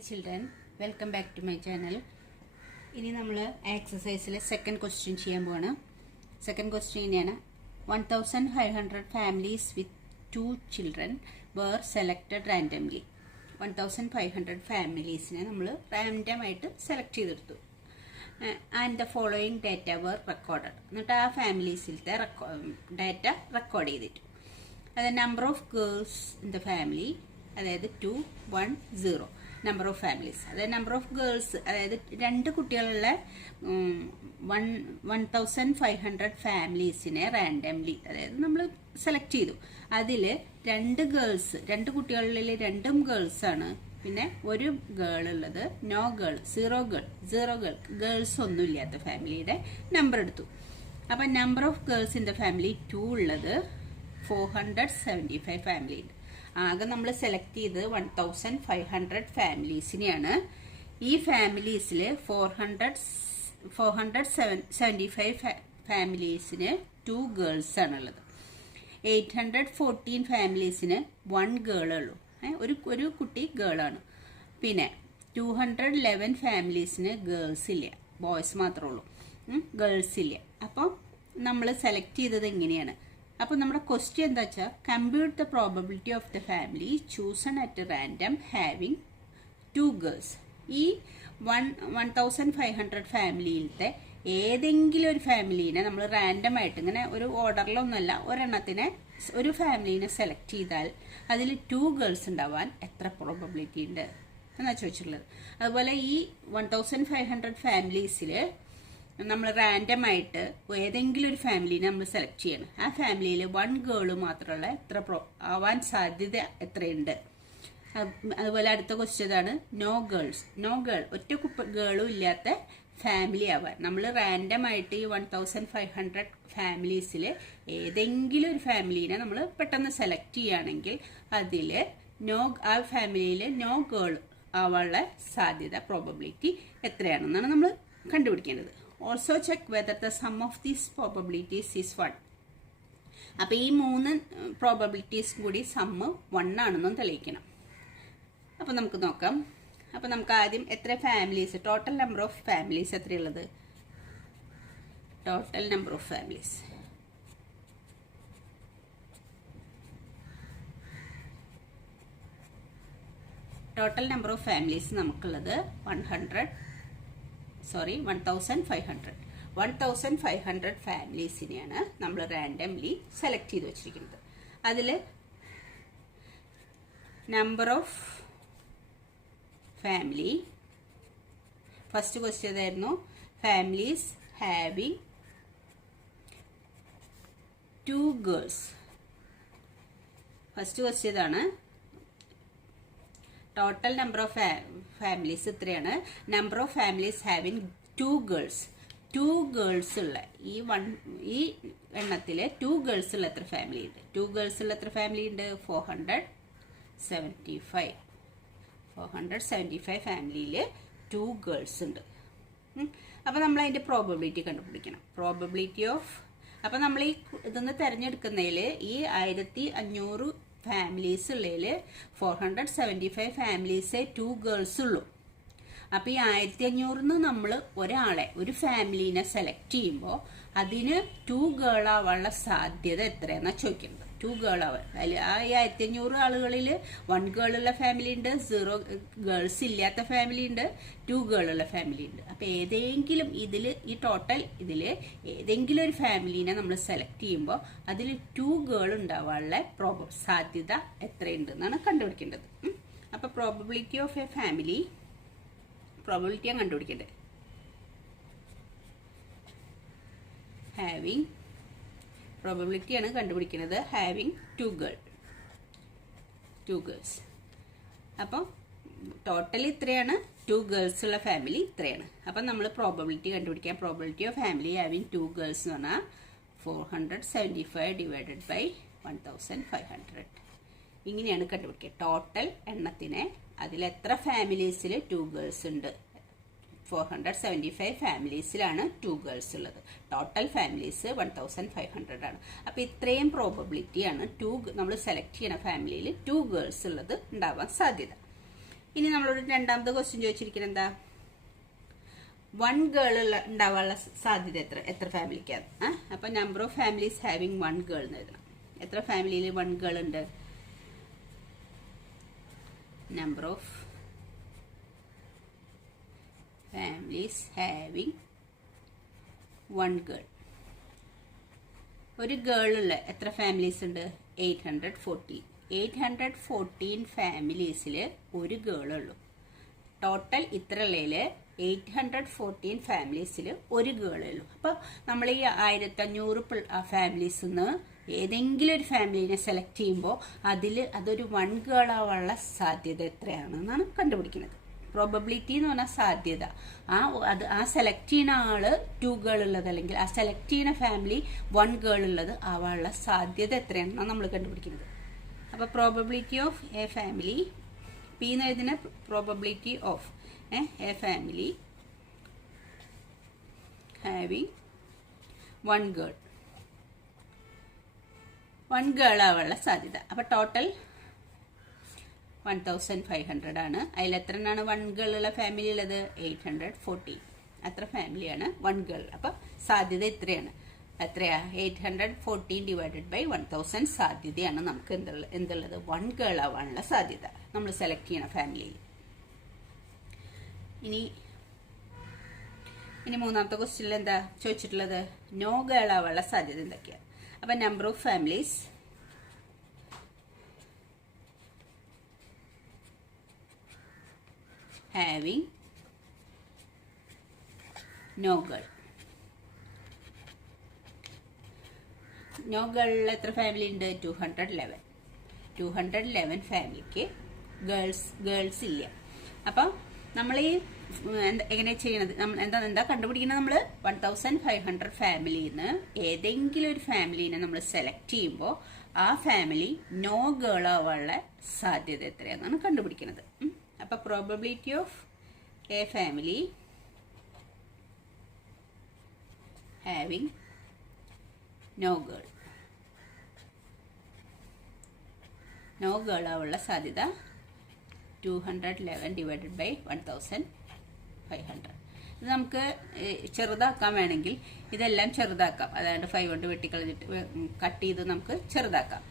children, welcome back to my channel. ഇനി നമ്മൾ എക്സസൈസിലെ second question ചെയ്യാൻ പോവാണ്. സെക്കൻഡ് ക്വസ്റ്റ്യൻ ഇനിയാണ് 1500 families with 2 children were selected randomly. 1500 ഫാമിലീസിനെ നമ്മൾ റാൻഡം ആയിട്ട് സെലക്ട് ചെയ്തെടുത്തു. And the following data were recorded. എന്നിട്ട് ആ ഫാമിലീസിലത്തെ ഡാറ്റ റെക്കോർഡ് ചെയ്തിട്ടു. അത് number of girls in the family, അതായത് 2, 1, 0 നമ്പർ ഓഫ് ഫാമിലീസ്. അതായത് നമ്പർ ഓഫ് ഗേൾസ്, അതായത് 2 കുട്ടികളുള്ള 1500 ഫാമിലീസിനെ റാൻഡംലി, അതായത് നമ്മൾ സെലക്ട് ചെയ്തു. അതിൽ 2 ഗേൾസ്, 2 കുട്ടികളിൽ 2 ഗേൾസ് ആണ്. പിന്നെ ഒരു ഗേൾ ഉള്ളത് നോ ഗേൾ, 0 ഗേൾ, ഗേൾസ് ഒന്നും ഇല്ലാത്ത ഫാമിലിയുടെ നമ്പർ എടുത്തു. അപ്പം number of girls in the family 2 ഉള്ളത് 475 ഫാമിലി ഉണ്ട്. ആകെ നമ്മൾ സെലക്ട് ചെയ്ത് 1500 ഫാമിലീസിനെയാണ്. ഈ ഫാമിലീസിൽ 475 ഫാമിലീസിന് 2 ഗേൾസ് ആണുള്ളത്. 814 ഫാമിലീസിന് 1 ഗേൾ ഉള്ളൂ, ഒരു കുട്ടി ഗേളാണ്. പിന്നെ 211 ഫാമിലീസിന് ഗേൾസ് ഇല്ല, ബോയ്സ് മാത്രമേ ഉള്ളൂ, ഗേൾസ് ഇല്ല. അപ്പോൾ നമ്മൾ സെലക്ട് ചെയ്തത് എങ്ങനെയാണ്? അപ്പോൾ നമ്മുടെ ക്വസ്റ്റ്യൻ എന്താ വെച്ചാൽ, compute the probability of the family chosen at random having 2 girls. ഈ 1500 ഫാമിലിയിലത്തെ ഏതെങ്കിലും ഒരു ഫാമിലീനെ നമ്മൾ റാൻഡം ആയിട്ട്, ഇങ്ങനെ ഒരു ഓർഡറിലൊന്നുമല്ല, ഒരെണ്ണത്തിനെ, ഒരു ഫാമിലീനെ സെലക്ട് ചെയ്താൽ അതിൽ 2 ഗേൾസ് ഉണ്ടാവാൻ എത്ര പ്രോബബിലിറ്റി ഉണ്ട് എന്നാണ് ചോദിച്ചിട്ടുള്ളത്. അതുപോലെ ഈ 1500 ഫാമിലീസിൽ നമ്മൾ റാൻഡം ആയിട്ട് ഏതെങ്കിലും ഒരു ഫാമിലിനെ നമ്മൾ സെലക്ട് ചെയ്യണം. ആ ഫാമിലിയിൽ 1 ഗേൾ മാത്രമുള്ള ആവാൻ സാധ്യത എത്രയുണ്ട്? അതുപോലെ അടുത്ത ക്വസ്റ്റ്യൻ ആണ് നോ ഗേൾസ്. നോ ഗേൾ, ഒറ്റ ഗേളും ഇല്ലാത്ത ഫാമിലി ആവാൻ നമ്മൾ റാൻഡം ആയിട്ട് ഈ 1500 ഫാമിലീസിൽ ഏതെങ്കിലും ഒരു ഫാമിലിനെ നമ്മൾ പെട്ടെന്ന് സെലക്ട് ചെയ്യുകയാണെങ്കിൽ അതിൽ ആ ഫാമിലിയിൽ നോ ഗേൾ ആവാനുള്ള സാധ്യത, പ്രോബബിലിറ്റി എത്രയാണെന്നാണ് നമ്മൾ കണ്ടുപിടിക്കേണ്ടത്. Also check whether the sum of these probabilities is 1. അപ്പോൾ ഈ 3 പ്രോബബിലിറ്റീസ് കൂടി സമ്മ് 1 ആണെന്നും തെളിയിക്കണം. അപ്പോൾ നമുക്ക് നോക്കാം. അപ്പോൾ നമുക്ക് ആദ്യം എത്ര families, total number of families എത്രയുള്ളത്? Total number of families, total number of families നമുക്കുള്ളത് 1500 ഫാമിലീസിനെയാണ് നമ്മൾ റാൻഡംലി സെലക്ട് ചെയ്ത് വെച്ചിരിക്കുന്നത്. അതിൽ number of family, first question ആയിരുന്നു families having 2 girls. First question ആണ്. ടോട്ടൽ നമ്പർ ഓഫ് ഫാമിലീസ് ഇത്രയാണ്. Number of families having 2 girls. 2 girls ഉള്ള ഈ എണ്ണത്തിൽ 2 ഗേൾസ് ഉള്ള എത്ര ഫാമിലി ഉണ്ട്? 2 ഗേൾസ് ഉള്ള എത്ര ഫാമിലി ഉണ്ട്? 475 ഫാമിലിയിൽ 2 ഗേൾസ് ഉണ്ട്. അപ്പോൾ നമ്മൾ അതിൻ്റെ പ്രോബബിലിറ്റി കണ്ടുപിടിക്കണം. പ്രോബബിലിറ്റി ഓഫ്, അപ്പോൾ നമ്മൾ ഈ ഇതൊന്ന് തിരഞ്ഞെടുക്കുന്നതിൽ ഈ 1500 ഫാമിലീസ് ഉള്ളതിൽ 475 ഫാമിലീസേ 2 ഗേൾസ് ഉള്ളൂ. അപ്പോൾ ഈ 1500 നമ്മൾ ഒരു ഫാമിലീനെ സെലക്ട് ചെയ്യുമ്പോൾ അതിന് 2 ഗേൾ ആവാനുള്ള സാധ്യത എത്രയാണെന്നാണ് ചോദിക്കുന്നത്. 2 ഗേൾ ആവാൻ, അതിൽ ആ 1500 ആളുകളിൽ 1 ഗേൾ ഉള്ള ഫാമിലി ഉണ്ട്, 0 ഗേൾസ് ഇല്ലാത്ത ഫാമിലി ഉണ്ട്, 2 ഗേൾ ഉള്ള ഫാമിലി ഉണ്ട്. അപ്പോൾ ഏതെങ്കിലും ഈ ടോട്ടൽ ഇതിൽ ഏതെങ്കിലും ഒരു ഫാമിലീനെ നമ്മൾ സെലക്ട് ചെയ്യുമ്പോൾ അതിൽ 2 ഗേൾ ഉണ്ടാവാനുള്ള സാധ്യത എത്രയുണ്ടെന്നാണ് കണ്ടുപിടിക്കേണ്ടത്. അപ്പോൾ പ്രോബബിലിറ്റി ഓഫ് എ ഫാമിലി, പ്രോബബിലിറ്റിയാണ് കണ്ടുപിടിക്കേണ്ടത്. ഹാവിങ്, പ്രോബബിലിറ്റിയാണ് കണ്ടുപിടിക്കുന്നത്. Having 2 girls. അപ്പം ടോട്ടൽ ഇത്രയാണ്, 2 ഗേൾസ് ഉള്ള ഫാമിലി ഇത്രയാണ്. അപ്പം നമ്മൾ പ്രോബബിലിറ്റി കണ്ടുപിടിക്കാം. Probability of family having 2 girls എന്ന് പറഞ്ഞാൽ 475 ഡിവൈഡഡ് ബൈ 1500. ഇങ്ങനെയാണ് കണ്ടുപിടിക്കുക. ടോട്ടൽ എണ്ണത്തിനെ അതിലെത്ര ഫാമിലീസിൽ 2 ഗേൾസ് ഉണ്ട്? 475 ഫാമിലീസിലാണ് 2 ഗേൾസ് ഉള്ളത്. ടോട്ടൽ ഫാമിലീസ് 1500 ആണ്. അപ്പോൾ ഇത്രയും പ്രോബബിലിറ്റിയാണ് നമ്മൾ സെലക്ട് ചെയ്യുന്ന ഫാമിലിയിൽ 2 ഗേൾസ് ഉള്ളത് ഉണ്ടാവാൻ സാധ്യത. ഇനി നമ്മളോട് രണ്ടാമത്തെ ക്വസ്റ്റ്യൻ ചോദിച്ചിരിക്കുന്നത് എന്താ, വൺ ഗേൾ ഉണ്ടാവാനുള്ള സാധ്യത എത്ര ഫാമിലിക്കാണ്. അപ്പൊ number of families having one girl എന്ന് എഴുതണം. എത്ര ഫാമിലിയിൽ വൺ ഗേൾ ഉണ്ട്? Number of families having one girl. ഒരു ഗേൾ ഉള്ള എത്ര ഫാമിലീസ് ഉണ്ട്? 814 ഫാമിലീസിൽ ഒരു ഗേൾ ഉള്ളൂ. ടോട്ടൽ ഇത്ര ഉള്ളതില് 814 ഫാമിലീസിൽ ഒരു ഗേൾ ഉള്ളൂ. അപ്പോൾ നമ്മൾ ഈ 1500 ഫാമിലീസിൽ നിന്ന് ഏതെങ്കിലും ഒരു ഫാമിലിനെ സെലക്ട് ചെയ്യുമ്പോൾ അതൊരു വൺ ഗേൾ ആവാനുള്ള സാധ്യത എത്രയാണെന്നാണ് കണ്ടുപിടിക്കുന്നത്. പ്രോബബിലിറ്റി എന്ന് പറഞ്ഞാൽ സാധ്യത. ആ സെലക്ട് ചെയ്യുന്ന ആള് 2 ഗേൾ ഉള്ളത് അല്ലെങ്കിൽ ആ സെലക്ട് ചെയ്യുന്ന ഫാമിലി 1 ഗേൾ ഉള്ളത് ആവാനുള്ള സാധ്യത എത്രയാണെന്നാണ് നമ്മൾ കണ്ടുപിടിക്കുന്നത്. അപ്പോൾ probability of a family, P എന്ന് എഴുതുന്ന probability of a family having 1 girl, 1 girl ആവാനുള്ള സാധ്യത. അപ്പോൾ ടോട്ടൽ 1500 ആണ്. അതിൽ എത്ര എണ്ണമാണ് 1 ഗേൾ ഉള്ള ഫാമിലി ഉള്ളത്? 814. അത്ര ഫാമിലിയാണ് 1 ഗേൾ. അപ്പം സാധ്യത ഇത്രയാണ്. എത്രയാ? 814 ഡിവൈഡഡ് ബൈ 1000 സാധ്യതയാണ് നമുക്ക് എന്തുള്ളത്? 1 ഗേൾ ആവാനുള്ള സാധ്യത നമ്മൾ സെലക്ട് ചെയ്യണ ഫാമിലിയിൽ. ഇനി മൂന്നാമത്തെ ക്വസ്റ്റ്യനിൽ എന്താ ചോദിച്ചിട്ടുള്ളത്? നോ ഗേൾ ആവാനുള്ള സാധ്യത എന്തൊക്കെയാണ്? അപ്പം number of families having no girl. No girl എത്ര ഫാമിലി ഉണ്ട്? 211 ഫാമിലിക്ക് ഗേൾസ് ഇല്ല. അപ്പം നമ്മൾ ഈ എങ്ങനെ ചെയ്യണത്? എന്താ കണ്ടുപിടിക്കുന്നത്? നമ്മൾ 1500 ഫാമിലിയിൽ നിന്ന് ഏതെങ്കിലും ഒരു ഫാമിലിനെ നമ്മൾ സെലക്ട് ചെയ്യുമ്പോൾ ആ ഫാമിലി നോ ഗേൾ ആവാനുള്ള സാധ്യത എത്രയാണെന്നാണ് കണ്ടുപിടിക്കുന്നത്. അപ്പോൾ probability of a family having no girl, no girl ആവുള്ള സാധ്യത 211 ഡിവൈഡഡ് ബൈ 1500. ഇത് നമുക്ക് ചെറുതാക്കാൻ വേണമെങ്കിൽ ഇതെല്ലാം ചെറുതാക്കാം. അതായത് 5 കൊണ്ട് വെട്ടിക്കളഞ്ഞിട്ട് കട്ട് ചെയ്ത് നമുക്ക് ചെറുതാക്കാം.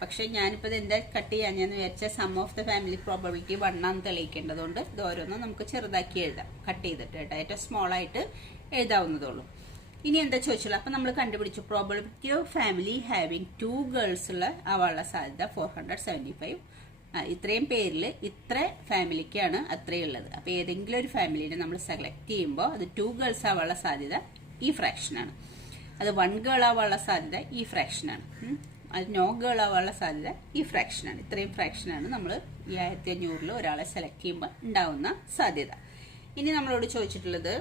പക്ഷെ ഞാനിപ്പോൾ ഇത് എന്താ കട്ട് ചെയ്യാഞ്ഞെന്ന് വിചാരിച്ചാൽ sum of the family probability 1 ആണെന്ന് തെളിയിക്കേണ്ടതുകൊണ്ട് ഇത് ഓരോന്നും നമുക്ക് ചെറുതാക്കി എഴുതാം, കട്ട് ചെയ്തിട്ട് കേട്ടോ. ഏറ്റവും സ്മോൾ ആയിട്ട് എഴുതാവുന്നതുള്ളൂ. ഇനി എന്താ ചോദിച്ചുള്ളൂ? അപ്പം നമ്മൾ കണ്ടുപിടിച്ചു probability of family having 2 girls ഉള്ള ആവാനുള്ള സാധ്യത 475. ഇത്രയും പേരിൽ ഇത്ര ഫാമിലിക്കാണ് അത്രയുള്ളത്. അപ്പോൾ ഏതെങ്കിലും ഒരു ഫാമിലിനെ നമ്മൾ സെലക്ട് ചെയ്യുമ്പോൾ അത് 2 ഗേൾസ് ആവാനുള്ള സാധ്യത ഈ ഫ്രാക്ഷനാണ്. അത് 1 ഗേൾ ആവാനുള്ള സാധ്യത ഈ ഫ്രാക്ഷനാണ്. അത് നോ ഗേൾ ആവാനുള്ള സാധ്യത ഈ ഫ്രാക്ഷനാണ്. ഇത്രയും ഫ്രാക്ഷനാണ് നമ്മൾ ഈ 1500 ഒരാളെ സെലക്ട് ചെയ്യുമ്പോൾ ഉണ്ടാവുന്ന സാധ്യത. ഇനി നമ്മളോട് ചോദിച്ചിട്ടുള്ളത്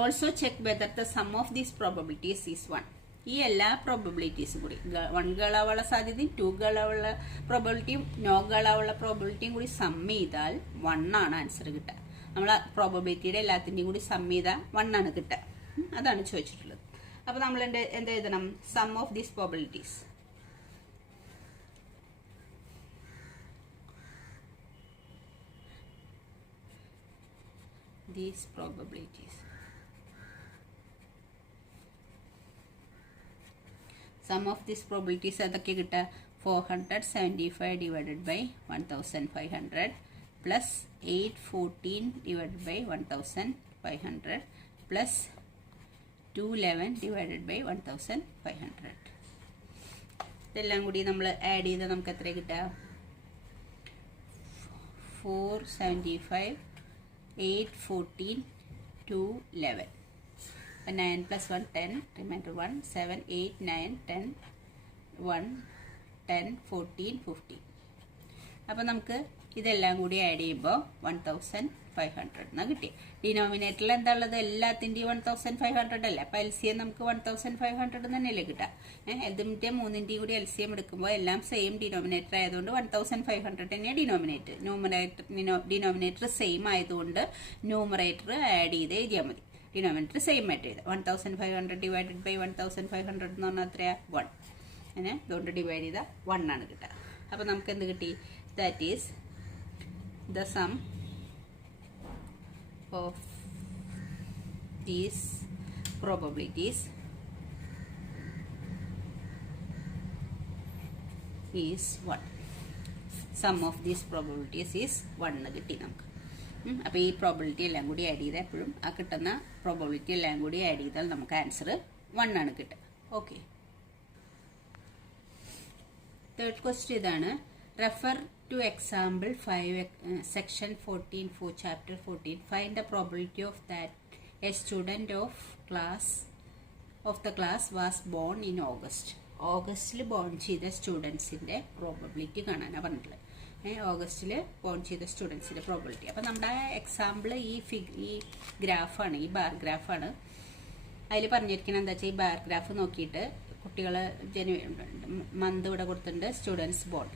also check whether the sum of these probabilities is 1. ഈ എല്ലാ പ്രോബബിലിറ്റീസും കൂടി 1 ഗേൾ ആവാനുള്ള സാധ്യതയും 2 ഗേൾ ആവുള്ള പ്രോബബിലിറ്റിയും നോ ഗേൾ ആവുള്ള പ്രോബബിലിറ്റിയും കൂടി സം ചെയ്താൽ 1 ആണ് ആൻസർ കിട്ടുക. നമ്മൾ പ്രോബബിലിറ്റിയുടെ എല്ലാത്തിൻ്റെയും കൂടി സം ചെയ്താൽ 1 ആണ് കിട്ടുക. അതാണ് ചോദിച്ചിട്ടുള്ളത്. അപ്പോൾ നമ്മൾ എന്താ എഴുതണം? Sum of these probabilities. These probabilities. Sum of these probabilities അതൊക്കെ കിട്ടുക 475 divided by 1500 plus 814 divided by 1500 plus 211 divided by 1500. ഇതെല്ലാം കൂടി നമ്മൾ ആഡ് ചെയ്ത് നമുക്ക് എത്ര കിട്ടുക? 475 814 211. 9 plus 1 10, remainder 1 7 8 9 10 1 10 14 15. അപ്പോൾ നമുക്ക് ഇതെല്ലാം കൂടി ആഡ് ചെയ്യുമ്പോൾ 1500 എന്നാണ് കിട്ടി. ഡിനോമിനേറ്ററിൽ എന്താ ഉള്ളത്? എല്ലാത്തിൻ്റെയും 1500 അല്ലേ. അപ്പോൾ LCM നമുക്ക് 1500 തന്നെയല്ലേ കിട്ടുക. ഇതിൻ്റെ 3ൻ്റെയും കൂടി LCM എടുക്കുമ്പോൾ എല്ലാം സെയിം ഡിനോമിനേറ്റർ ആയതുകൊണ്ട് 1500 തന്നെയാണ് ഡിനോമിനേറ്റർ. ഡിനോമിനേറ്റർ സെയിം ആയതുകൊണ്ട് ന്യൂമറേറ്റർ ആഡ് ചെയ്ത് എഴുതിയാൽ മതി. ഡിനോമിനേറ്റർ സെയിം ആയിട്ട് എഴുതാം. 1500 ഡിവൈഡഡ് ബൈ 1500 എന്ന് പറഞ്ഞാൽ എത്രയാ? 1. അങ്ങനെ ഇതുകൊണ്ട് ഡിവൈഡ് ചെയ്താൽ 1 ആണ് കിട്ടുക. അപ്പോൾ നമുക്ക് എന്ത് കിട്ടി? That is the sum of these probabilities is 1. Sum of these probabilities is 1 കിട്ടി നമുക്ക്. അപ്പോൾ ഈ പ്രോബിലിറ്റി എല്ലാം കൂടി ആഡ് ചെയ്താൽ എപ്പോഴും ആ കിട്ടുന്ന പ്രോബിലിറ്റി എല്ലാം കൂടി ആഡ് ചെയ്താൽ നമുക്ക് ആൻസർ 1 ആണ് കിട്ടുക. ഓക്കെ, തേർഡ് ക്വസ്റ്റ്യൻ ഇതാണ്. Refer to example 5 section 14 chapter 14. Find the probability of that a student of the class was born in August. ഓഗസ്റ്റിൽ ബോൺ ചെയ്ത സ്റ്റുഡൻസിൻ്റെ പ്രോബിലിറ്റി കാണാനാണ് പറഞ്ഞിട്ടുള്ളത്. ഓഗസ്റ്റിൽ ബോൺ ചെയ്ത സ്റ്റുഡൻസിൻ്റെ പ്രോബിലിറ്റി. അപ്പം നമ്മുടെ എക്സാമ്പിൾ ഈ ഗ്രാഫാണ്, ഈ ബാർ ഗ്രാഫാണ്. അതിൽ പറഞ്ഞിരിക്കുന്നത് എന്താ വെച്ചാൽ ഈ ബാർ ഗ്രാഫ് നോക്കിയിട്ട് കുട്ടികൾ മന്ത് ഇവിടെ കൊടുത്തിട്ടുണ്ട്, സ്റ്റുഡൻസ് ബോൺ.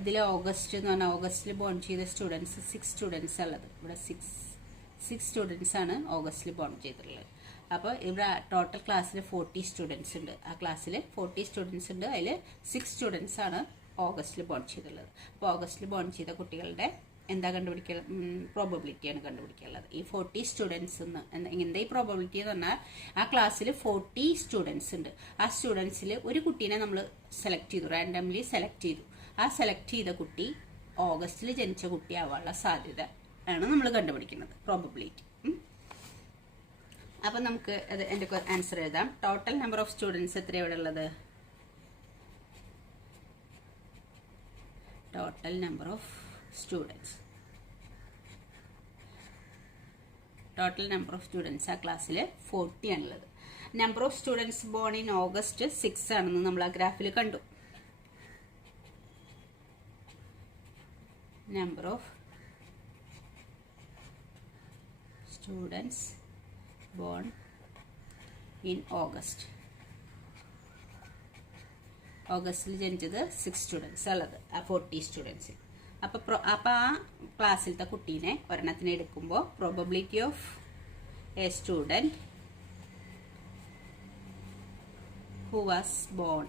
ഇതിൽ ഓഗസ്റ്റ് എന്ന് പറഞ്ഞാൽ ഓഗസ്റ്റിൽ ബോൺ ചെയ്ത സ്റ്റുഡൻസ് 6 സ്റ്റുഡൻസ് ഉള്ളത്. ഇവിടെ 6 സ്റ്റുഡൻസ് ആണ് ഓഗസ്റ്റിൽ ബോൺ ചെയ്തിട്ടുള്ളത്. അപ്പോൾ ഇവിടെ ടോട്ടൽ ക്ലാസ്സിൽ 40 സ്റ്റുഡൻസ് ഉണ്ട്. ആ ക്ലാസ്സിൽ 40 സ്റ്റുഡൻസ് ഉണ്ട്. അതിൽ 6 സ്റ്റുഡൻസ് ആണ് ഓഗസ്റ്റിൽ ബോൺ ചെയ്തിട്ടുള്ളത്. അപ്പോൾ ഓഗസ്റ്റിൽ ബോൺ ചെയ്ത കുട്ടികളുടെ എന്താ കണ്ടുപിടിക്കുക, പ്രോബബിലിറ്റിയാണ് കണ്ടുപിടിക്കാനുള്ളത്. ഈ 40 സ്റ്റുഡൻസ് എന്താ ഈ പ്രോബബിലിറ്റി എന്ന് പറഞ്ഞാൽ ആ ക്ലാസ്സിൽ 40 സ്റ്റുഡൻസ് ഉണ്ട്. ആ സ്റ്റുഡൻസിൽ ഒരു കുട്ടീനെ നമ്മൾ സെലക്ട് ചെയ്തു, റാൻഡംലി സെലക്ട് ചെയ്തു. ആ സെലക്ട് ചെയ്ത കുട്ടി ഓഗസ്റ്റിൽ ജനിച്ച കുട്ടി ആവാനുള്ള സാധ്യത ആണ് നമ്മൾ കണ്ടുപിടിക്കുന്നത്, പ്രോബബിലിറ്റി. അപ്പം നമുക്ക് അത് എൻ്റെ ആൻസർ എഴുതാം. ടോട്ടൽ നമ്പർ ഓഫ് സ്റ്റുഡൻസ് എത്രയാണ് ഇവിടെ ഉള്ളത്? ടോട്ടൽ നമ്പർ ഓഫ് സ്റ്റുഡൻസ് ആ ക്ലാസ്സിൽ 40 ആണുള്ളത്. Number of students bone in August 6 ആണെന്ന് നമ്മൾ ആ ഗ്രാഫിൽ കണ്ടു. Number of students bone in August, ഓഗസ്റ്റിൽ ജനിച്ചത് 6 സ്റ്റുഡൻസ് ഉള്ളത്, ആ 40 സ്റ്റുഡൻസ്. അപ്പോൾ ആ ക്ലാസ്സിലത്തെ കുട്ടീനെ ഒരെണ്ണത്തിന് എടുക്കുമ്പോൾ probability of a student who was born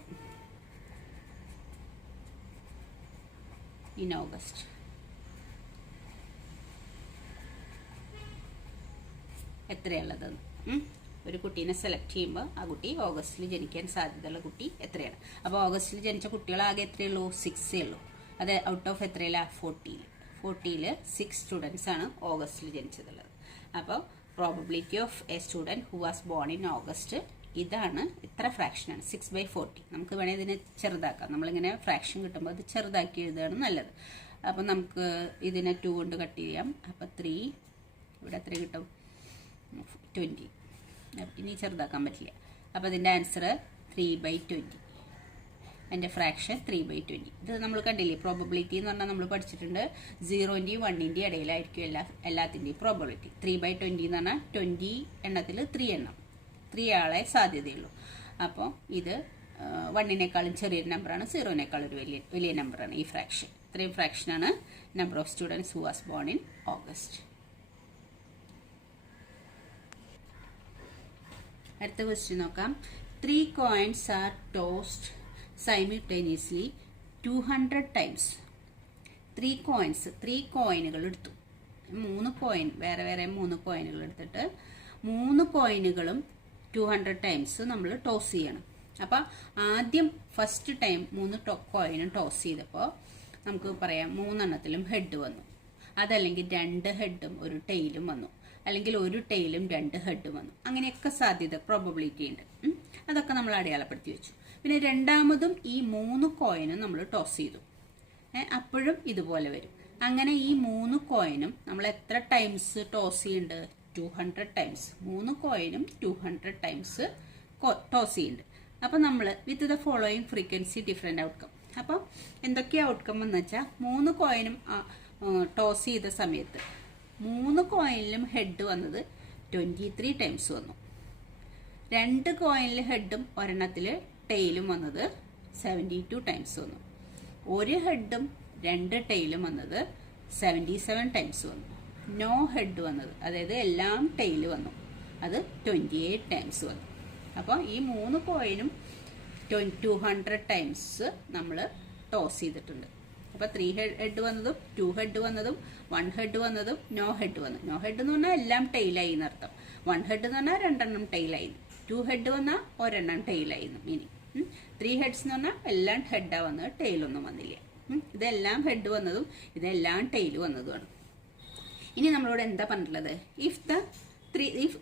in August എത്രയുള്ളത്? ഒരു കുട്ടീനെ സെലക്ട് ചെയ്യുമ്പോൾ ആ കുട്ടി ഓഗസ്റ്റിൽ ജനിക്കാൻ സാധ്യതയുള്ള കുട്ടി എത്രയാണ്? അപ്പോൾ ഓഗസ്റ്റിൽ ജനിച്ച കുട്ടികൾ ആകെ എത്രയുള്ളൂ? 6 ഉള്ളൂ. അത് ഔട്ട് ഓഫ് എത്രയില്ല? 40ൽ 6 സ്റ്റുഡൻസ് ആണ് ഓഗസ്റ്റിൽ ജനിച്ചതുള്ളത്. അപ്പോൾ probability of a student who was born in August ഇതാണ്, ഇത്ര ഫ്രാക്ഷനാണ്, 6/40. നമുക്ക് വേണേൽ ഇതിനെ ചെറുതാക്കാം. നമ്മളിങ്ങനെ ഫ്രാക്ഷൻ കിട്ടുമ്പോൾ അത് ചെറുതാക്കി എഴുതുകയാണ് നല്ലത്. അപ്പം നമുക്ക് ഇതിനെ 2 കൊണ്ട് കട്ട് ചെയ്യാം. അപ്പോൾ 3 ഇവിടെ എത്ര കിട്ടും? 20. ഇനി ചെറുതാക്കാൻ പറ്റില്ല. അപ്പോൾ ഇതിൻ്റെ ആൻസർ 3/20. അതിൻ്റെ ഫ്രാക്ഷൻ 3/20. ഇത് നമ്മൾ കണ്ടില്ലേ, പ്രോബബിലിറ്റി എന്ന് പറഞ്ഞാൽ നമ്മൾ പഠിച്ചിട്ടുണ്ട് 0ൻ്റെയും 1ൻ്റെയും ഇടയിലായിരിക്കും എല്ലാത്തിൻ്റെയും പ്രോബബിലിറ്റി. 3/20 എന്ന് പറഞ്ഞാൽ 20 എണ്ണത്തിൽ 3 എണ്ണം, 3 ആളെ സാധ്യതയുള്ളൂ. അപ്പോൾ ഇത് 1-നേക്കാളും ചെറിയൊരു നമ്പറാണ്, 0-നേക്കാളും ഒരു വലിയ നമ്പറാണ് ഈ ഫ്രാക്ഷൻ. ഇത്രയും ഫ്രാക്ഷനാണ് number of students who was born in August. അടുത്ത ക്വസ്റ്റ്യൻ നോക്കാം. 3 coins are tossed simultaneously 200 times. 3 കോയിനുകൾ എടുത്തു. 3 കോയിൻ, വേറെ 3 കോയിനുകൾ എടുത്തിട്ട് 3 കോയിനുകളും 200 ടൈംസ് നമ്മൾ ടോസ് ചെയ്യണം. അപ്പം ആദ്യം ഫസ്റ്റ് ടൈം 3 കോയിനും ടോസ് ചെയ്തപ്പോൾ നമുക്ക് പറയാം 3 എണ്ണത്തിലും ഹെഡ് വന്നു. അതല്ലെങ്കിൽ 2 ഹെഡും 1 ടെയിലും വന്നു, അല്ലെങ്കിൽ 1 ടെയിലും 2 ഹെഡും വന്നു. അങ്ങനെയൊക്കെ സാധ്യത, പ്രോബബിലിറ്റി ഉണ്ട്. അതൊക്കെ നമ്മൾ അടയാളപ്പെടുത്തി വെച്ചു. പിന്നെ രണ്ടാമതും ഈ 3 കോയിനും നമ്മൾ ടോസ് ചെയ്തു. അപ്പോഴും ഇതുപോലെ വരും. അങ്ങനെ ഈ 3 കോയിനും നമ്മൾ എത്ര ടൈംസ് ടോസ് ചെയ്യുന്നുണ്ട്? 200 ടൈംസ്. 3 കോയിനും 200 ടൈംസ് ടോസ് ചെയ്യുന്നുണ്ട്. അപ്പം നമ്മൾ with the following frequency different outcome. അപ്പം എന്തൊക്കെയാണ് ഔട്ട്കം എന്ന് വെച്ചാൽ 3 കോയിനും ടോസ് ചെയ്ത സമയത്ത് 3 കോയിനിലും ഹെഡ് വന്നത് 23 ടൈംസ് വന്നു. 2 കോയിനിൽ ഹെഡും ഒരെണ്ണത്തിൽ ടെയിലും വന്നത് 72 ടൈംസ് വന്നു. 1 ഹെഡും 2 ടെയിലും വന്നത് 77 ടൈംസ് വന്നു. നോ ഹെഡ് വന്നത്, അതായത് എല്ലാം ടെയിൽ വന്നു, അത് 28 ടൈംസ് വന്നു. അപ്പോൾ ഈ 3 കോയിനും 200 ടൈംസ് നമ്മൾ ടോസ് ചെയ്തിട്ടുണ്ട്. അപ്പോൾ 3 ഹെഡ് വന്നതും 2 ഹെഡ് വന്നതും 1 ഹെഡ് വന്നതും നോ ഹെഡ് വന്നു. നോ ഹെഡ് എന്ന് പറഞ്ഞാൽ എല്ലാം ടെയിലായി എന്നർത്ഥം. 1 ഹെഡ് എന്ന് പറഞ്ഞാൽ 2 എണ്ണം ടെയിലായി. 2 ഹെഡ് വന്നാൽ 1 എണ്ണം ടെയിലായി മീനിങ്. 3 ഹെഡ്സ് എന്ന് പറഞ്ഞാൽ എല്ലാം ഹെഡാ വന്നത്, ടെയിലൊന്നും വന്നില്ല. ഇതെല്ലാം ഹെഡ് വന്നതും ഇതെല്ലാം ടെയിൽ വന്നതുമാണ്. ഇനി നമ്മളോട് എന്താ പറഞ്ഞിട്ടുള്ളത്?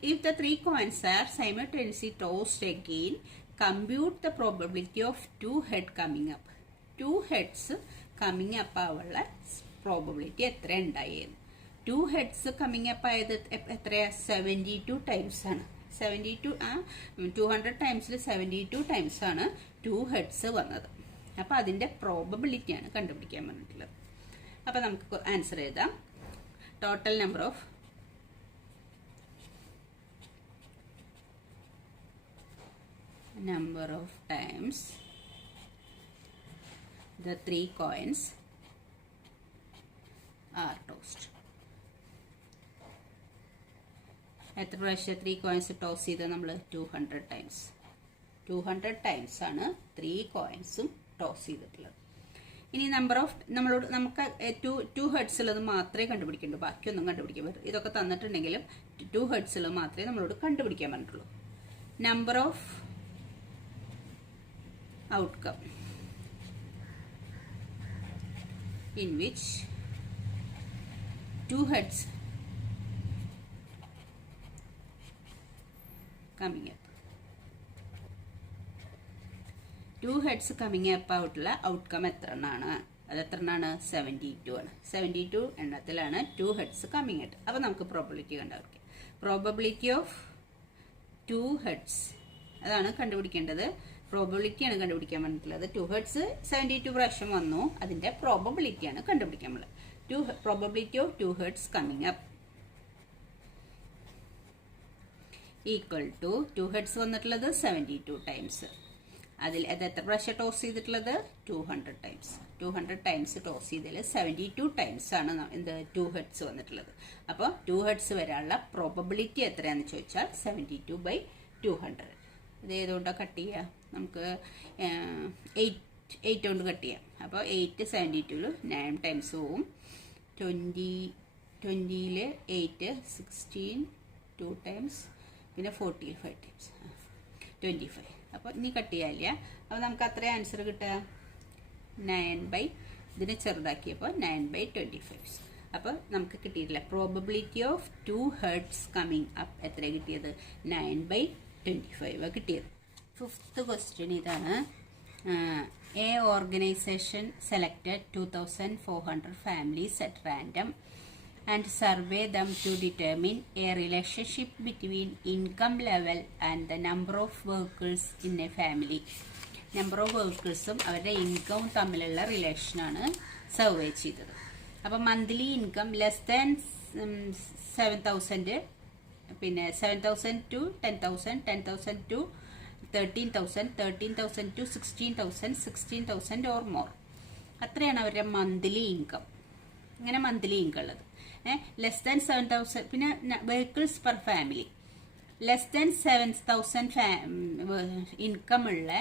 if the 3 coins are simultaneously tossed again, compute the probability of 2 head coming up. 2 heads coming up ആവുള്ള probability എത്ര ഉണ്ടായിരുന്നു? 2 heads coming up ആയത് എത്രയാ? 72 ടൈംസ് ആണ്. 72 200 ടൈംസിൽ 72 ടൈംസ് ആണ് 2 heads വന്നത്. അപ്പോൾ അതിൻ്റെ പ്രോബബിലിറ്റിയാണ് കണ്ടുപിടിക്കാൻ പറഞ്ഞിട്ടുള്ളത്. അപ്പോൾ നമുക്ക് ആൻസർ എഴുതാം. Total number of times the 3 coins are tossed. എത്ര പ്രാവശ്യം 3 കോയിൻസ് ടോസ് ചെയ്ത് നമ്മൾ? 200 ടൈംസ്. 200 ടൈംസ് ആണ് 3 കോയിൻസും ടോസ് ചെയ്തിട്ടുള്ളത്. ഇനി നമുക്ക് 2 ഹെഡ്സ് ഉള്ളത് മാത്രമേ കണ്ടുപിടിക്കണ്ടൂ, ബാക്കിയൊന്നും കണ്ടുപിടിക്കാൻ പറ്റും. ഇതൊക്കെ തന്നിട്ടുണ്ടെങ്കിലും 2 ഹെഡ്സ് ഉള്ളത് മാത്രമേ നമ്മളോട് കണ്ടുപിടിക്കാൻ പറ്റുള്ളൂ. Number of outcome in which 2 heads coming up. 2 heads coming up ആയിട്ടുള്ള ഔട്ട്കം എത്ര എണ്ണാണ്? അത് എത്ര എണ്ണാണ്? 72 ആണ്. 72 എണ്ണത്തിലാണ് 2 heads കമ്മിങ് ആയിട്ട്. അപ്പോൾ നമുക്ക് പ്രോബബിലിറ്റി കണ്ടുപിടിക്കാം. പ്രോബബിലിറ്റി ഓഫ് 2 heads അതാണ് കണ്ടുപിടിക്കേണ്ടത്. പ്രോബബിലിറ്റിയാണ് കണ്ടുപിടിക്കാൻ പറഞ്ഞിട്ടുള്ളത്. 2 ഹെഡ്സ് 72 പ്രാവശ്യം വന്നു, അതിന്റെ പ്രോബബിലിറ്റിയാണ് കണ്ടുപിടിക്കാൻ ഉള്ളത്. Probability of 2 heads coming up equal to 2 heads വന്നിട്ടുള്ളത് 72 ടൈംസ്. അതിൽ അത് എത്ര പ്രാവശ്യം ടോസ് ചെയ്തിട്ടുള്ളത്? 200 ടൈംസ്. 200 ടൈംസ് ടോസ് ചെയ്തതിൽ 72 ടൈംസ് ആണ് 2 ഹെഡ്സ് വന്നിട്ടുള്ളത്. അപ്പോൾ 2 ഹെഡ്സ് വരാനുള്ള പ്രോബബിലിറ്റി എത്രയാണെന്ന് ചോദിച്ചാൽ 72/200. ഇത് ഏതുകൊണ്ടാണ് കട്ട് ചെയ്യുക? നമുക്ക് 8 കൊണ്ട് കട്ട് ചെയ്യാം. അപ്പോൾ 8 72 9 ടൈംസ് പോവും. 20ൽ 8 16 2 ടൈംസ്, പിന്നെ 40 5 ടൈംസ് 25. അപ്പോൾ ഇനി കട്ട് ചെയ്യാനില്ല. അപ്പോൾ നമുക്ക് അത്ര ആൻസർ കിട്ടുക 9 ഇതിനെ ചെറുതാക്കിയപ്പോൾ 9/25. അപ്പോൾ നമുക്ക് കിട്ടിയിട്ടില്ല. Probability of 2 heads coming up എത്ര കിട്ടിയത്? 9/25 കിട്ടിയത്. 5th ക്വസ്റ്റ്യൻ ഇതാണ്. A organisation selected 2400 families at random and survey them to determine a relationship between income level and the number of vehicles in a family. Number of വർക്കേഴ്സും അവരുടെ ഇൻകവും തമ്മിലുള്ള റിലേഷനാണ് survey ചെയ്തത്. അപ്പോൾ മന്ത്ലി ഇൻകം ലെസ് ദാൻ 7,000, പിന്നെ 7,000 to 10,000, 10,000 to 13,000, 13,000 to 16,000, 16,000 or more. അത്രയാണ് അവരുടെ monthly income. ഇങ്ങനെ മന്ത്ലി ഇൻകം ഉള്ളത്. ലെസ് ദാൻ 7,000, പിന്നെ vehicles per family less than 7,000 income ഉള്ള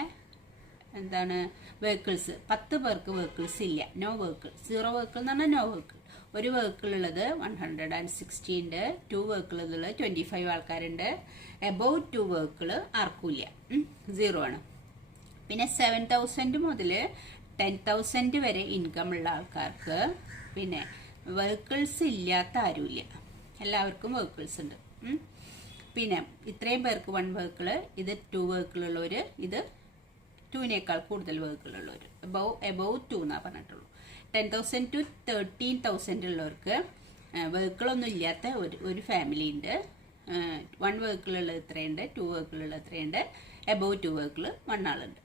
എന്താണ് വെഹിക്കിൾസ്. 10 പേർക്ക് വെഹിക്കിൾസ് ഇല്ല, നോ വെഹിക്കിൾ. 0 വെഹിക്കിൾ എന്ന് പറഞ്ഞാൽ നോ വെഹിക്കിൾ. ഒരു വെഹിക്കിൾ ഉള്ളത് 160 ഉണ്ട്. 2 വെഹിക്കിൾ ഉള്ളത് 25 ആൾക്കാരുണ്ട്. എബവ് 2 വെഹിക്കിൾ ആർക്കുമില്ല, 0 ആണ്. പിന്നെ 7,000 മുതൽ 10,000 വരെ ഇൻകം ഉള്ള ആൾക്കാർക്ക് പിന്നെ വെഹിക്കിൾസ് ഇല്ലാത്ത ആരുമില്ല, എല്ലാവർക്കും വെഹിക്കിൾസ് ഉണ്ട്. പിന്നെ ഇത്രയും പേർക്ക് 1 വെഹിക്കിൾ, ഇത് 2 വെഹിക്കിൾ ഉള്ളവർ, ഇത് 2നേക്കാൾ കൂടുതൽ വെഹിക്കിൾ ഉള്ളവർ, എബവ് 2 എന്നാണ് പറഞ്ഞിട്ടുള്ളൂ. 10,000 to 13,000 ഉള്ളവർക്ക് വെഹിക്കിളൊന്നും ഇല്ലാത്ത ഒരു ഫാമിലി ഉണ്ട്. 1 വെഹിക്കിൾ ഉള്ളത് ഇത്രയുണ്ട്, 2 വെഹിക്കിൾ ഉള്ളത് ഇത്രയുണ്ട്, എബവ് 2 വെഹിക്കിൾ 1 ആളുണ്ട്.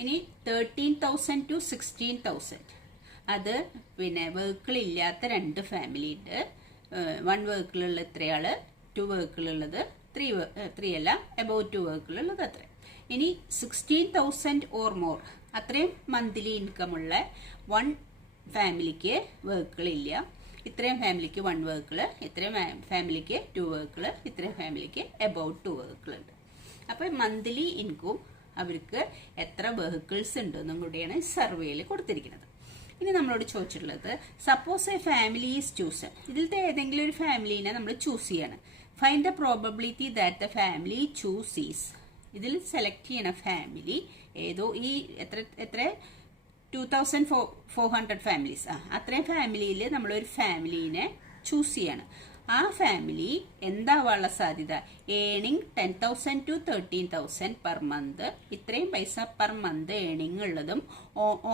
ഇനി 13,000 to 16,000 അത് പിന്നെ വെഹിക്കിൾ ഇല്ലാത്ത 2 ഫാമിലി ഉണ്ട്. 1 വെഹിക്കിൾ ഉള്ള ഇത്രയാള്, 2 വെഹിക്കിൾ ഉള്ളത് 3 അല്ല, എബവ് 2 വെഹിക്കിൾ ഉള്ളത് അത്ര. ഇനി 16,000 ഓർ മോർ അത്രയും മന്ത്ലി ഇൻകം ഉള്ള 1 ഫാമിലിക്ക് വെഹിക്കിൾ ഇല്ല. ഇത്രയും ഫാമിലിക്ക് 1 വെഹിക്കിൾ, ഇത്രയും ഫാമിലിക്ക് 2 വെഹിക്കിൾ, ഇത്രയും ഫാമിലിക്ക് എബൌട്ട് 2 വെഹിക്കിൾ ഉണ്ട്. അപ്പോൾ മന്ത്ലി ഇൻകം അവർക്ക് എത്ര വെഹിക്കിൾസ് ഉണ്ടെന്നും കൂടിയാണ് സർവേയിൽ കൊടുത്തിരിക്കുന്നത്. ഇനി നമ്മളോട് ചോദിച്ചിട്ടുള്ളത് suppose a family is chosen. ഇതിലത്തെ ഏതെങ്കിലും ഒരു ഫാമിലിനെ നമ്മൾ ചൂസ് ചെയ്യാണ്. Find the probability that the family choose is. ഇതിൽ സെലക്ട് ചെയ്യണ ഫാമിലി ഏതോ ഈ എത്ര 2400 ഫാമിലീസ് അത്രയും ഫാമിലിയിൽ നമ്മളൊരു ഫാമിലീനെ ചൂസ് ചെയ്യാണ്. ആ ഫാമിലി എന്താവാനുള്ള സാധ്യത? Earning 10,000 to 13,000 per month. ഇത്രയും പൈസ പെർ മന്ത് ഏണിംഗ് ഉള്ളതും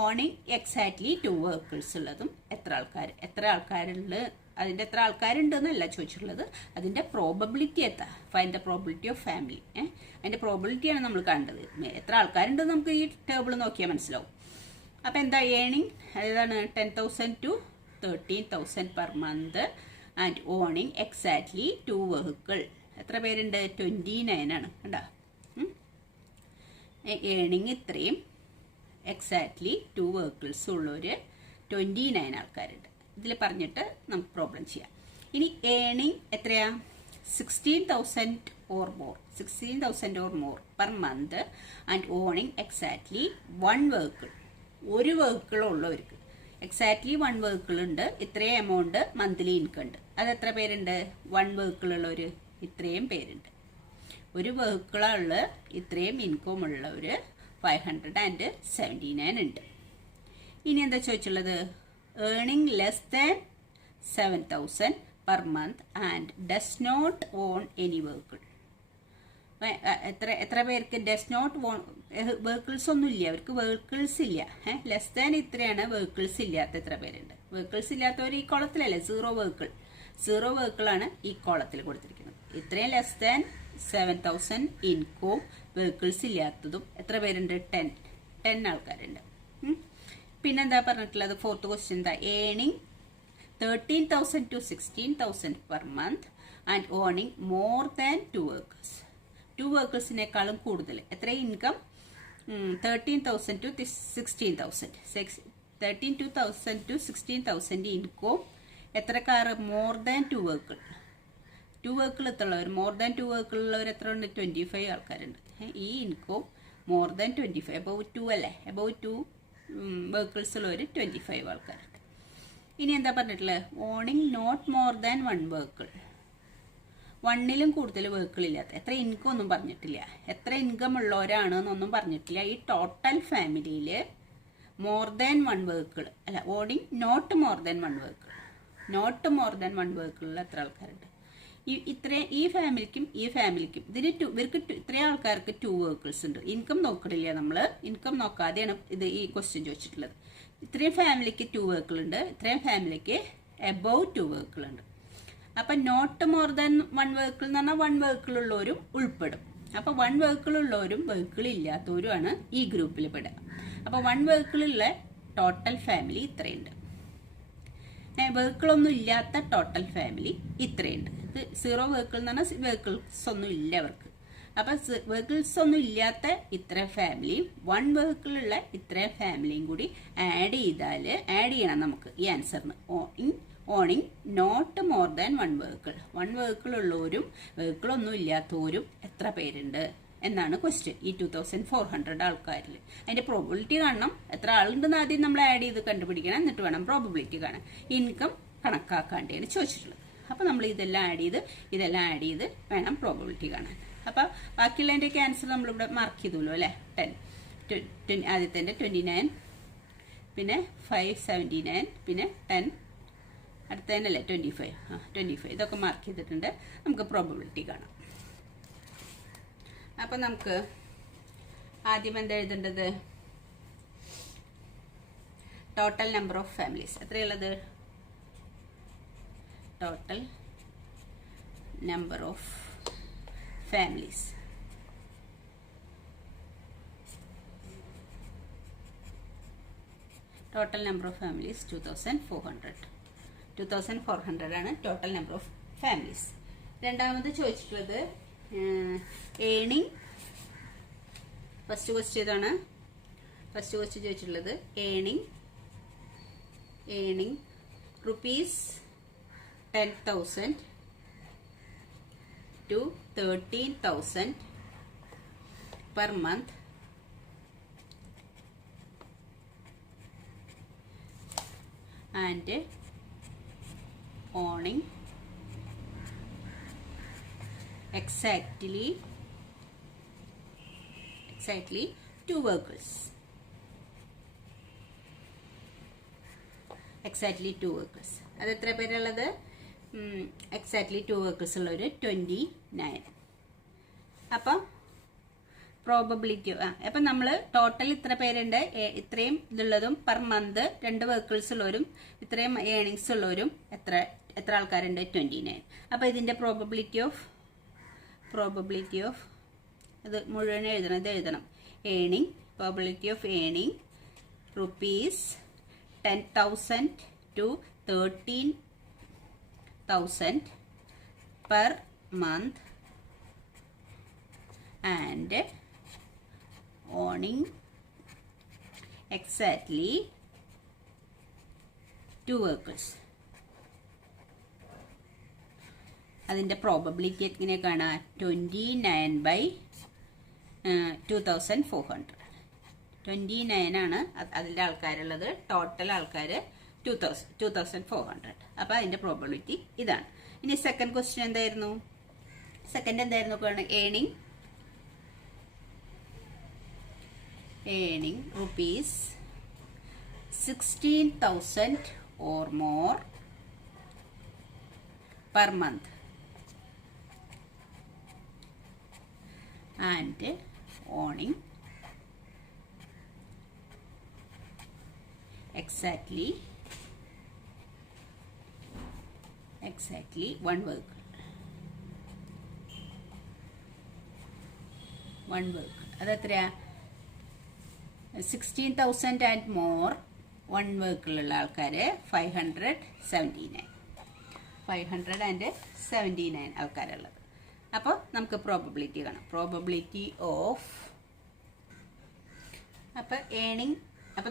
ഓണിംഗ് എക്സാക്ട്ലി 2 വെഹിക്കിൾസ് ഉള്ളതും എത്ര ആൾക്കാരുള്ള അതിൻ്റെ എത്ര ആൾക്കാരുണ്ടെന്നല്ല ചോദിച്ചിട്ടുള്ളത്, അതിൻ്റെ പ്രോബബിലിറ്റി എത്ര. Find the probability of family. അതിൻ്റെ പ്രോബിലിറ്റിയാണ് നമ്മൾ കണ്ടത്. എത്ര ആൾക്കാരുണ്ടെന്ന് നമുക്ക് ഈ ടേബിൾ നോക്കിയാൽ മനസ്സിലാവും. അപ്പം എന്താ ഏണിംഗ്? അതാണ് 10,000 to 13,000 per month and owning exactly 2 vehicle. എത്ര പേരുണ്ട്? 29 ആണ്. കണ്ടോ? ഏണിങ് ഇത്രയും എക്സാക്ട്ലി 2 വെഹിക്കിൾസ് ഉള്ളവർ 29 ആൾക്കാരുണ്ട്. ഇതിൽ പറഞ്ഞിട്ട് നമുക്ക് പ്രോബ്ലം ചെയ്യാം. ഇനി ഏണിങ് എത്രയാ? 16,000 or more per month and owning exactly 1 vehicle. ഒരു വെഹിക്കിൾ ഉള്ളവർക്ക് എക്സാക്ട്ലി 1 വെഹിക്കിൾ ഉണ്ട്. ഇത്രയും എമൗണ്ട് മന്ത്ലി ഇൻകം ഉണ്ട്. അത് എത്ര പേരുണ്ട്? 1 വെഹിക്കിൾ ഉള്ളവർ ഇത്രയും പേരുണ്ട്. ഒരു വെഹിക്കിളുള്ള ഇത്രയും ഇൻകം ഉള്ളവർ 579 ഉണ്ട്. ഇനി എന്താ ചോദിച്ചുള്ളത്? Earning less than 7,000 per month and does not own any vehicle. എത്ര പേർക്ക് ഡസ് നോട്ട് ഓൺ വെഹിക്കിൾസ് ഒന്നും ഇല്ല, അവർക്ക് വെഹിക്കിൾസ് ഇല്ല. ലെസ് ദാൻ ഇത്രയാണ്. വെഹിക്കിൾസ് ഇല്ലാത്ത എത്ര പേരുണ്ട്? വെഹിക്കിൾസ് ഇല്ലാത്തവർ ഈ കോളത്തിലല്ലേ? 0 വെഹിക്കിളാണ് ഈ കോളത്തിൽ കൊടുത്തിരിക്കുന്നത്. ഇത്രയും ലെസ് ദാൻ 7,000 ഇൻകവും വെഹിക്കിൾസ് ഇല്ലാത്തതും എത്ര പേരുണ്ട്? 10 ആൾക്കാരുണ്ട്. പിന്നെന്താ പറഞ്ഞിട്ടുള്ളത്? 4th ക്വസ്റ്റ്യൻ എന്താ? Earning 13,000 to 16,000 per month and owning more than 2 vehicles. 2 വെഹിക്കിൾസിനേക്കാളും കൂടുതൽ. എത്ര ഇൻകം? 13,000 to 16,000. 13,000 to 16,000 ഇൻകവും എത്ര car? More than 2 vehicle. 2 vehicle എത്തുള്ളവർ മോർ ദാൻ 2 വെഹിക്കിൾ ഉള്ളവർ എത്ര ഉണ്ട്? 25 ആൾക്കാരുണ്ട്. ഈ ഇൻകവും മോർ ദാൻ 25 എബവ് 2 അല്ലേ? എബവ് 2 വെഹിക്കിൾസ് ഉള്ളവർ 25 ആൾക്കാരുണ്ട്. ഇനി എന്താ പറഞ്ഞിട്ടുള്ളത്? Owning not more than 1 vehicle. 1ലും കൂടുതൽ വെഹിക്കിൾ ഇല്ലാത്ത. എത്ര ഇൻകം ഒന്നും പറഞ്ഞിട്ടില്ല. എത്ര ഇൻകം ഉള്ളവരാണെന്നൊന്നും പറഞ്ഞിട്ടില്ല. ഈ ടോട്ടൽ ഫാമിലിയിൽ മോർ ദാൻ 1 വെഹിക്കിൾ അല്ല, owning not more than 1 vehicle. Not more than 1 വെഹിക്കിളിൽ എത്ര ആൾക്കാരുണ്ട്? ഈ ഫാമിലിക്കും ഇവർക്ക് ഇത്രയും ആൾക്കാർക്ക് 2 വെഹിക്കിൾസ് ഉണ്ട്. ഇൻകം നോക്കണില്ല നമ്മൾ. ഇൻകം നോക്കാതെയാണ് ഈ ക്വസ്റ്റ്യൻ ചോദിച്ചിട്ടുള്ളത്. ഇത്രയും ഫാമിലിക്ക് 2 വെഹിക്കിൾ ഉണ്ട്. ഇത്രയും ഫാമിലിക്ക് എബവ് 2 വെഹിക്കിൾ ഉണ്ട്. അപ്പം നോട്ട് മോർ ദാൻ 1 വെഹിക്കിൾ എന്ന് പറഞ്ഞാൽ 1 വെഹിക്കിൾ ഉള്ളവരും ഉൾപ്പെടും. അപ്പം 1 വെഹിക്കിൾ ഉള്ളവരും വെഹിക്കിൾ ഇല്ലാത്തവരുമാണ് ഈ ഗ്രൂപ്പിൽ പെടുക. അപ്പം 1 വെഹിക്കിളുള്ള ടോട്ടൽ ഫാമിലി ഇത്രയുണ്ട്. വെഹിക്കിളൊന്നും ഇല്ലാത്ത ടോട്ടൽ ഫാമിലി ഇത്രയുണ്ട്. ഇത് 0 വെഹിക്കിൾ എന്ന് പറഞ്ഞാൽ വെഹിക്കിൾസ് ഒന്നും ഇല്ല അവർക്ക്. അപ്പം വെഹിക്കിൾസ് ഒന്നും ഇല്ലാത്ത ഇത്ര ഫാമിലിയും 1 വെഹിക്കിളുള്ള ഇത്രയും ഫാമിലിയും കൂടി ആഡ് ചെയ്യണം നമുക്ക് ഈ ആൻസറിന്. Owning not more than 1 vehicle. 1 vehicle ഉള്ളവരും വെഹിക്കിളൊന്നും ഇല്ലാത്തവരും എത്ര പേരുണ്ട് എന്നാണ് ക്വസ്റ്റ്യൻ. ഈ 2400 ആൾക്കാരിൽ അതിൻ്റെ പ്രോബിലിറ്റി കാണണം. എത്ര ആളുണ്ടെന്ന് ആദ്യം നമ്മൾ ആഡ് ചെയ്ത് കണ്ടുപിടിക്കണം. എന്നിട്ട് വേണം പ്രോബിലിറ്റി കാണാൻ. ഇൻകം കണക്കാക്കാണ്ടിയാണ് ചോദിച്ചിട്ടുള്ളത്. അപ്പോൾ നമ്മൾ ഇതെല്ലാം ആഡ് ചെയ്ത് വേണം പ്രോബിലിറ്റി കാണാൻ. അപ്പോൾ ബാക്കിയുള്ളതിൻ്റെയൊക്കെ ആൻസർ നമ്മളിവിടെ മാർക്ക് ചെയ്തല്ലോ അല്ലേ? 10 ആദ്യത്തെ 29, പിന്നെ 579, പിന്നെ 10, അടുത്തതിനല്ലേ 25. ഇതൊക്കെ മാർക്ക് ചെയ്തിട്ടുണ്ട്. നമുക്ക് പ്രോബിലിറ്റി കാണാം. അപ്പം നമുക്ക് ആദ്യം എന്താ എഴുതേണ്ടത്? ടോട്ടൽ നമ്പർ ഓഫ് ഫാമിലീസ് എത്രയുള്ളത്? Total number of families. Total number of families 2400 ആണ് ടോട്ടൽ നമ്പർ ഓഫ് ഫാമിലീസ്. രണ്ടാമത് ചോദിച്ചിട്ടുള്ളത് ഏണിംഗ്. ഫസ്റ്റ് ക്വസ്റ്റ്യൻ ഇതാണ്. ഫസ്റ്റ് ക്വസ്റ്റ്യൻ ചോദിച്ചിട്ടുള്ളത് earning rupees 10,000 to 13,000 per month and owning exactly 2 vehicles. Exactly 2 vehicles. അത് എത്ര പേരുള്ളത്? Exactly 2 vehicles ഉള്ളൊരു 29. അപ്പം പ്രോബബിലിറ്റി അപ്പം നമ്മൾ ടോട്ടൽ ഇത്ര പേരുണ്ട്, ഇത്രയും ഇതുള്ളതും പെർ മന്ത് 2 vehicles ഉള്ളവരും ഇത്രയും ഏണിങ്സ് ഉള്ളവരും എത്ര ആൾക്കാരുണ്ട്? 29. അപ്പം ഇതിൻ്റെ പ്രോബബിലിറ്റി ഓഫ് അത് മുഴുവൻ എഴുതണം, ഇത് എഴുതണം. ഏണിങ്, probability of ഏണിങ് rupees 10,000 to 13,000 per month and owning exactly 2 vehicles. അതിൻ്റെ പ്രോബബിലിറ്റി എങ്ങനെ കാണാം? 29/2400. 29 ആണ് അതിൻ്റെ ആൾക്കാരുള്ളത്. ടോട്ടൽ ആൾക്കാർ 2400. അപ്പോൾ അതിൻ്റെ പ്രോബബിലിറ്റി ഇതാണ്. ഇനി സെക്കൻഡ് ക്വസ്റ്റ്യൻ എന്തായിരുന്നു? ഏണിങ് rupees 16,000 or more per month and owning exactly 1 vehicle. അതെത്രയാ? 16,000 and more 1 vehicle ഉള്ള ആൾക്കാർ 579 ആൾക്കാരുള്ളത്. അപ്പോൾ നമുക്ക് പ്രോബബിലിറ്റി കാണാം. പ്രോബബിലിറ്റി ഓഫ്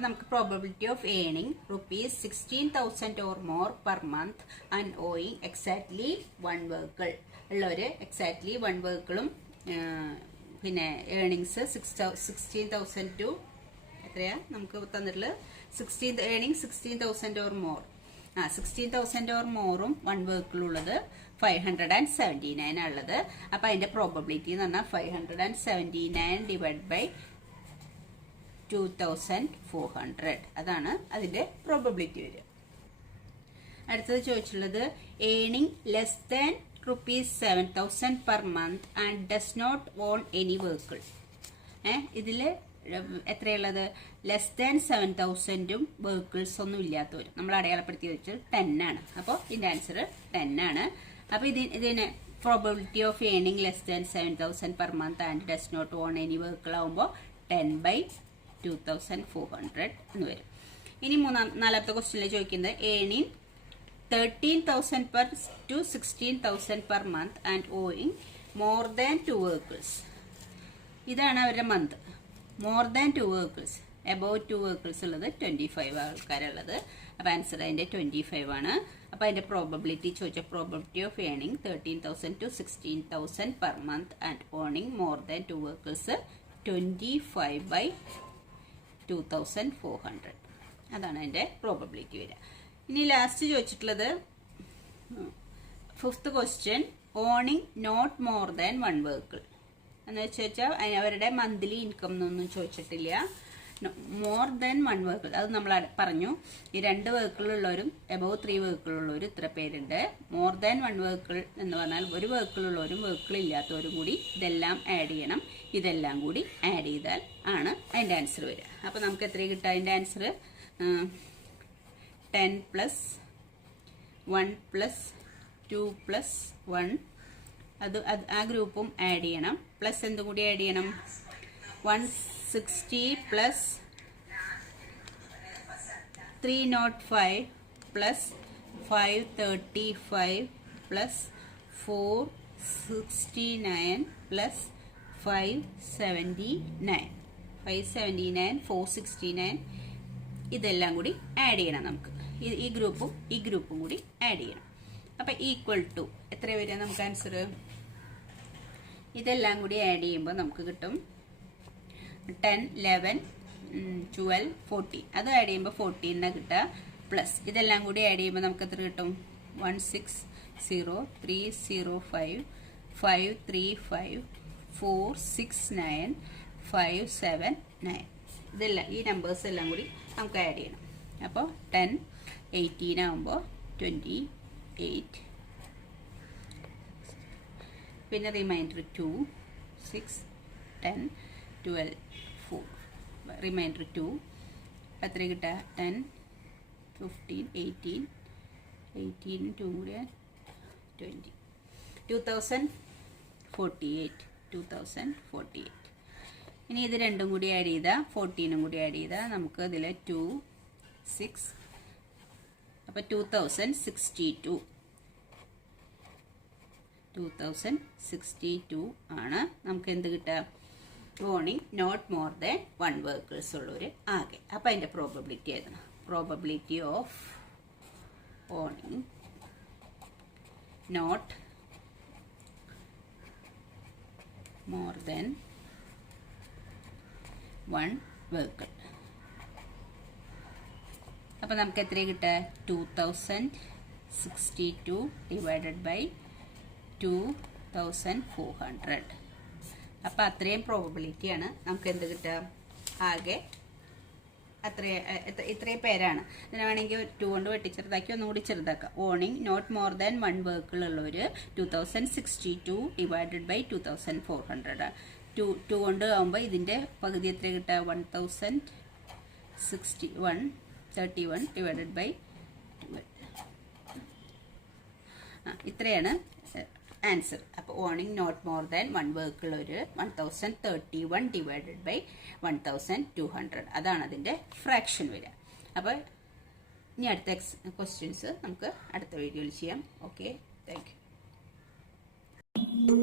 നമുക്ക് probability of ഏണിങ് rupees 16,000 or more per month and owing exactly 1 vehicle ഉള്ളവർ എക്സാക്ട്ലി 1 vehicle പിന്നെ ഏണിങ്സ് 16,000 to എത്രയാ നമുക്ക് തന്നിട്ടുള്ളത്? ഏണിങ് 16,000 or more. 16,000 or മോറും 1 vehicle ഉള്ളത് 579 ഉള്ളത്. അപ്പം അതിൻ്റെ പ്രോബബിലിറ്റി എന്ന് പറഞ്ഞാൽ 579 ഡിവൈഡ് ബൈ 2,400. അതാണ് അതിൻ്റെ പ്രോബബിലിറ്റി വരിക. അടുത്തത് ചോദിച്ചുള്ളത് ഏണിങ് less than ₹7,000 per month and does not own any vehicle. ഇതിൽ എത്രയുള്ളത്? ലെസ് ദാൻ 7,000ഉം വെഹിക്കിൾസ് ഒന്നും ഇല്ലാത്തവർ നമ്മൾ അടയാളപ്പെടുത്തി വെച്ചാൽ 10 ആണ്. അപ്പോൾ ഇതിൻ്റെ ആൻസർ 10 ആണ്. അപ്പോൾ ഇതിന് പ്രോബബിലിറ്റി ഓഫ് ഏണിങ് less than 7,000 per month and does not own any vehicle ആകുമ്പോൾ 10/2400 എന്ന് വരും. ഇനി നാലാമത്തെ ക്വസ്റ്റ്യനിൽ ചോദിക്കുന്നത് ഏണിങ് 13,000 to 16,000 per month and owing more than 2 vehicles. ഇതാണ് അവരുടെ month. More than 2 vehicles, above 2 vehicles ഉള്ളത് 25 ആൾക്കാരുള്ളത്. അപ്പോൾ ആൻസർ അതിൻ്റെ 25 ആണ്. അപ്പോൾ അതിൻ്റെ പ്രോബബിലിറ്റി ചോദിച്ച probability of ഏണിങ് 13,000 to 16,000 per month and owning more than 2 vehicles 25/2400. അതാണ് അതിൻ്റെ പ്രോബബിലിറ്റി വരിക. ഇനി ലാസ്റ്റ് ചോദിച്ചിട്ടുള്ളത് 5th question owning not more than 1 vehicle എന്ന് വെച്ചാൽ അവരുടെ മന്ത്ലി ഇൻകം എന്നൊന്നും ചോദിച്ചിട്ടില്ല. മോർ ദാൻ 1 vehicle അത് നമ്മൾ പറഞ്ഞു. ഈ 2 vehicle ഉള്ളവരും എബവ് 3 vehicle ഉള്ളവരും ഇത്ര പേരുണ്ട്. മോർ ദാൻ 1 vehicle എന്ന് പറഞ്ഞാൽ 1 vehicle ഉള്ളവരും വെഹിക്കിൾ ഇല്ലാത്തവരും കൂടി ഇതെല്ലാം ആഡ് ചെയ്യണം. ഇതെല്ലാം കൂടി ആഡ് ചെയ്താൽ ആണ് അതിൻ്റെ ആൻസർ വരിക. അപ്പോൾ നമുക്ക് എത്ര കിട്ടുക? അതിൻ്റെ ആൻസർ 10 + 1 + 2 + 1 അത് ആ ഗ്രൂപ്പും ആഡ് ചെയ്യണം. പ്ലസ് എന്തും കൂടി ആഡ് ചെയ്യണം? 160 + 305 + 535 + 469 + 579 469 ഇതെല്ലാം കൂടി ആഡ് ചെയ്യണം. നമുക്ക് ഈ ഗ്രൂപ്പും കൂടി ആഡ് ചെയ്യണം. അപ്പം ഈക്വൽ ടു എത്ര വരിക നമുക്ക് ആൻസർ? ഇതെല്ലാം കൂടി ആഡ് ചെയ്യുമ്പോൾ നമുക്ക് കിട്ടും 10, 11, 12, 14. അത് ആഡ് ചെയ്യുമ്പോൾ 14 കിട്ടുക. പ്ലസ് ഇതെല്ലാം കൂടി ആഡ് ചെയ്യുമ്പോൾ നമുക്ക് എത്ര കിട്ടും? 160,305,535,469,579. ഇതെല്ലാം ഈ നമ്പേഴ്സ് എല്ലാം കൂടി നമുക്ക് ആഡ് ചെയ്യണം. അപ്പോൾ 10 18 ആകുമ്പോൾ 28, പിന്നെ റിമൈൻഡർ 2 6 10 12 4, റിമൈൻഡർ 2 എത്ര കിട്ടുക? 10 15 18 18 2 കൂടി 20 2048. ഇനി ഇത് രണ്ടും കൂടി ആഡ് ചെയ്താൽ 14 കൂടി ആഡ് ചെയ്താൽ നമുക്ക് ഇതിൽ 2 6, അപ്പോൾ 2062 ആണ് നമുക്ക് എന്ത് കിട്ടുക? Owning not more than 1 workers ഉള്ളവർ ആകെ. അപ്പോൾ അതിൻ്റെ പ്രോബബിലിറ്റി എഴുതണം. Probability of owning not more than 1 worker. അപ്പോൾ നമുക്ക് എത്ര കിട്ടുക? 2062 ഡിവൈഡഡ് ബൈ 2400. അപ്പോൾ അത്രയും പ്രോബബിലിറ്റിയാണ് നമുക്ക് എന്ത് കിട്ടുക? ആകെ ഇത്രയും പേരാണ്. ഇതിനെ വേണമെങ്കിൽ 2 കൊണ്ട് വെട്ടിച്ചെറുതാക്കി ഒന്നുകൂടി ചെറുതാക്കാം. ഓണിങ് നോട്ട് മോർ ദാൻ 1 വർക്കുകളുള്ളവർ 2062 ഡിവൈഡഡ് ബൈ 2400. 2 കൊണ്ട് ആകുമ്പോൾ ഇതിൻ്റെ പകുതി എത്ര കിട്ടുക? 1061 ഡിവൈഡഡ് ബൈ 12. ഇത്രയാണ് ആൻസർ. അപ്പോൾ ഓണിങ് നോട്ട് മോർ ദാൻ 1 വർക്കുള്ളവർ 1031 ഡിവൈഡഡ് ബൈ 1200. അതാണ് അതിൻ്റെ ഫ്രാക്ഷൻ വരിക. അപ്പോൾ ഇനി അടുത്ത ക്വസ്റ്റ്യൻസ് നമുക്ക് അടുത്ത വീഡിയോയിൽ ചെയ്യാം. Okay, thank you.